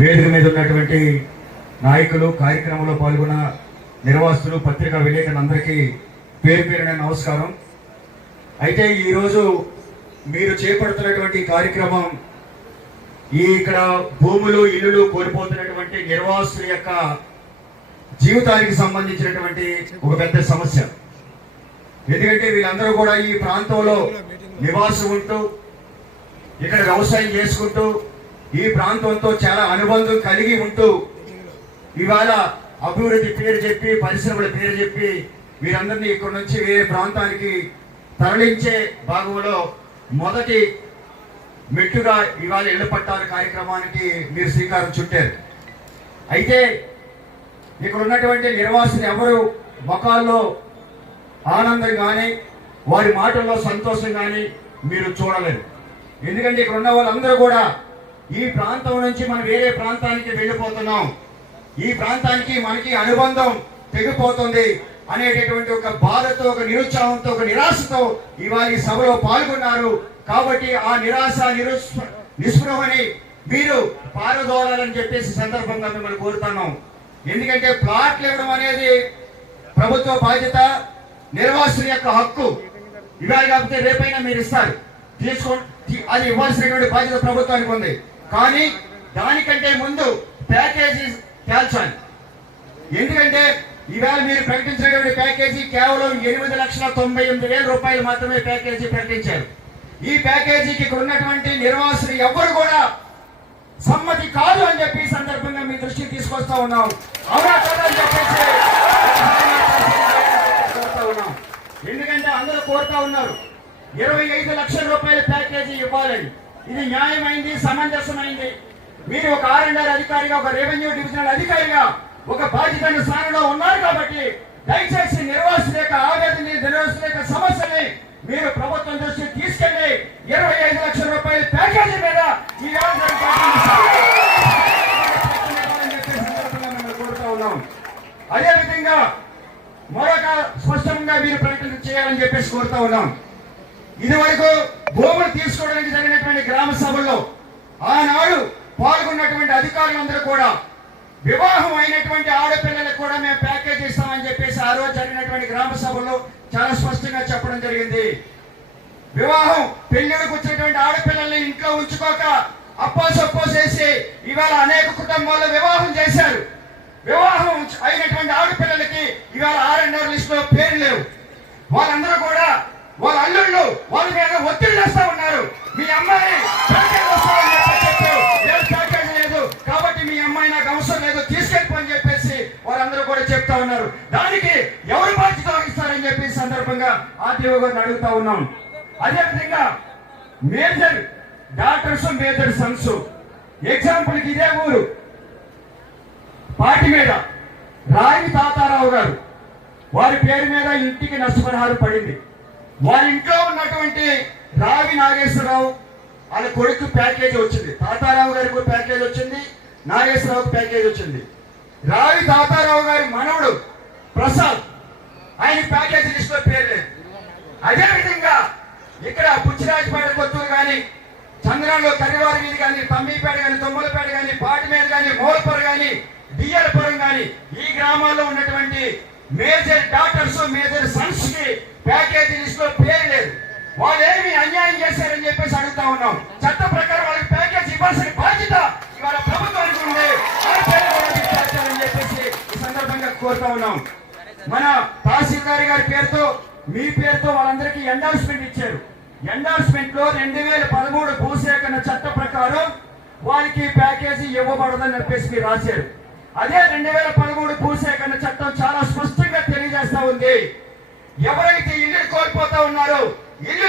వేదిక మీద ఉన్నటువంటి నాయకులు, కార్యక్రమంలో పాల్గొన్న నిర్వాసితులు, పత్రికా విలేకరులందరికీ పేరు పేరున నమస్కారం. అయితే ఈరోజు మీరు చేపడుతున్నటువంటి కార్యక్రమం ఇక్కడ భూములు, ఇల్లులు కోల్పోతున్నటువంటి నిర్వాసితుల యొక్క జీవితానికి సంబంధించినటువంటి ఒక పెద్ద సమస్య. ఎందుకంటే వీళ్ళందరూ కూడా ఈ ప్రాంతంలో నివాసం ఉంటూ ఇక్కడ వ్యవసాయం చేసుకుంటూ ఈ ప్రాంతంతో చాలా అనుబంధం కలిగి ఉంటూ ఇవాళ అభివృద్ధి పేరు చెప్పి, పరిశ్రమల పేరు చెప్పి వీరందరినీ ఇక్కడ నుంచి వేరే ప్రాంతానికి తరలించే భాగంలో మొదటి మెట్టుగా ఇవాళ ఇళ్ల పట్టాల కార్యక్రమానికి మీరు శ్రీకారం చుట్టారు. అయితే ఇక్కడ ఉన్నటువంటి నిర్వాసితులు ఎవరు ముఖాల్లో ఆనందం కానీ వారి మాటల్లో సంతోషం కానీ మీరు చూడలేరు. ఎందుకంటే ఇక్కడ ఉన్న వాళ్ళందరూ కూడా ఈ ప్రాంతం నుంచి మనం వేరే ప్రాంతానికి వెళ్ళిపోతున్నాం, ఈ ప్రాంతానికి మనకి అనుబంధం తెగిపోతుంది అనేటటువంటి ఒక బాధతో, ఒక నిరుత్సాహంతో, ఒక నిరాశతో ఇవాళ ఈ సభలో పాల్గొన్నారు. కాబట్టి ఆ నిరాశ నిస్పృహని మీరు పారదోలాలని చెప్పేసి సందర్భంగా మిమ్మల్ని కోరుతున్నాం. ఎందుకంటే ప్లాట్లు ఇవ్వడం అనేది ప్రభుత్వ బాధ్యత, నిర్వాసితుల యొక్క హక్కు. ఇవాళ కాకపోతే రేపైనా మీరు ఇస్తారు, తీసుకోండి, అది ఇవ్వాల్సినటువంటి బాధ్యత ప్రభుత్వానికి ఉంది. కానీ దానికంటే ముందు ప్యాకేజీ తేల్చాలి. ఎందుకంటే ఇవాళ మీరు ప్రకటించినటువంటి ప్యాకేజీ కేవలం 8,98,000 రూపాయలు మాత్రమే ప్యాకేజీ ప్రకటించారు. ఈ ప్యాకేజీకి ఇక్కడ ఉన్నటువంటి నిర్వాసులు ఎవరు కూడా సమ్మతి కాదు అని చెప్పి సందర్భంగా మీ దృష్టికి తీసుకొస్తా ఉన్నాం. అవునా కదా అని చెప్పేసి కోరుతా ఉన్నాం. ఎందుకంటే అందరూ కోరుతా ఉన్నారు 25 లక్షల రూపాయల ప్యాకేజీ ఇవ్వాలని. ఇది న్యాయమైంది, సమంజసమైంది. మీరు ఒక R&R అధికారిగా, ఒక రెవెన్యూ డివిజనల్ అధికారిగా ఒక బాధ్యత స్థానంలో ఉన్నారు కాబట్టి దయచేసి నిర్వాసితుల యొక్క ఆవేదనని, నిర్వాసితుల యొక్క సమస్యని మీరు ప్రభుత్వం దృష్టికి తీసుకెళ్లి 25 లక్షల రూపాయల ప్యాకేజీ మీద ఈ కోరుతా ఉన్నాం. అదేవిధంగా మరొక స్పష్టంగా మీరు ప్రకటన చేయాలని చెప్పేసి కోరుతా ఉన్నాం. ఇదివరకు భూములు తీసుకోవడానికి జరిగినటువంటి గ్రామ సభల్లో ఆనాడు పాల్గొన్నటువంటి అధికారులందరూ కూడా వివాహం అయినటువంటి ఆడపిల్లలకు కూడా మేము ప్యాకేజ్ ఇస్తామని చెప్పేసి ఆ రోజు జరిగినటువంటి గ్రామ సభలో చాలా స్పష్టంగా చెప్పడం జరిగింది. వివాహం పెళ్లికి వచ్చినటువంటి ఆడపిల్లల్ని ఇంట్లో ఉంచుకోక అప్పోసప్పో చేసి ఇవాళ అనేక కుటుంబాల్లో వివాహం చేశారు. వివాహం అయినటువంటి ఆడపిల్లలకి ఇవాళ R&R లిస్ట్ లో పేరు లేవు. వాళ్ళందరూ కూడా వాళ్ళ అల్లుళ్ళు వాళ్ళ మీద ఒత్తిడి చేస్తా ఉన్నారు. మీ అమ్మాయి ప్యాకేజ్ లేదు కాబట్టి మీ అమ్మాయి నాకు అవసరం లేదు, తీసుకెళ్ళిపోని చెప్పేసి వాళ్ళందరూ కూడా చెప్తా ఉన్నారు. దానికి ఎవరు బాధ్యత వహిస్తారని చెప్పి సందర్భంగా ఆర్టీఓ గారిని అడుగుతా ఉన్నాం. అదేవిధంగా major doctors, major Sons, example కి ఇదే ఊరు పార్టీ మీద రాయి తాతారావు గారు వారి పేరు మీద ఇంటికి నష్టపరిహారం పడింది. వారి ఇంట్లో ఉన్నటువంటి రావి నాగేశ్వరరావు వాళ్ళ కొడుకు ప్యాకేజ్ వచ్చింది. తాతారావు గారికి ప్యాకేజ్ వచ్చింది, నాగేశ్వరరావుకి ప్యాకేజ్ వచ్చింది. రావి తాతారావు గారి మనవడు ప్రసాద్, ఆయన ప్యాకేజ్ లిస్ట్ లో పేరు లేదు. అదేవిధంగా ఇక్కడ పుచ్చిరాజపేట, కొత్తూరు కానీ, చంద్రంలో కరివారి వీధి కానీ, తమ్మిపేట కానీ, తొమ్మలపేట కానీ, పాటిమేద కానీ, మూలపురం కానీ, డియ్యలపురం కానీ ఈ గ్రామాల్లో ఉన్నటువంటి మేజర్ డాక్టర్స్, మేజర్ సన్స్ కి ప్యాకేజీ లిస్ట్ లో పేరు లేదు. వాళ్ళు ఏమి అన్యాయం చేశారని చెప్పేసి అడుగుతా ఉన్నాం. చట్ట ప్రకారం వాళ్ళకి ప్యాకేజ్ ఇవ్వాల్సిన బాధ్యత ఇవాళ ప్రభుత్వానికి ఉంది. అని చెప్పేసి ఈ సందర్భంగా కోరుతా ఉన్నాం. మన తహసీల్దార్ గారి పేరుతో, మీ పేరుతో వాళ్ళందరికీ ఎండార్స్మెంట్ ఇచ్చారు. ఎండార్స్మెంట్ లో 2013 భూసేకరణ చట్ట ప్రకారం వాళ్ళకి ప్యాకేజీ ఇవ్వబడదని చెప్పేసి మీరు రాశారు. అదే 2013 భూసేకరణ చట్టం చాలా స్పష్టంగా తెలియజేస్తా ఉంది. ఎవరైతే ఇల్లు కోల్పోతా ఉన్నారో, ఇల్లు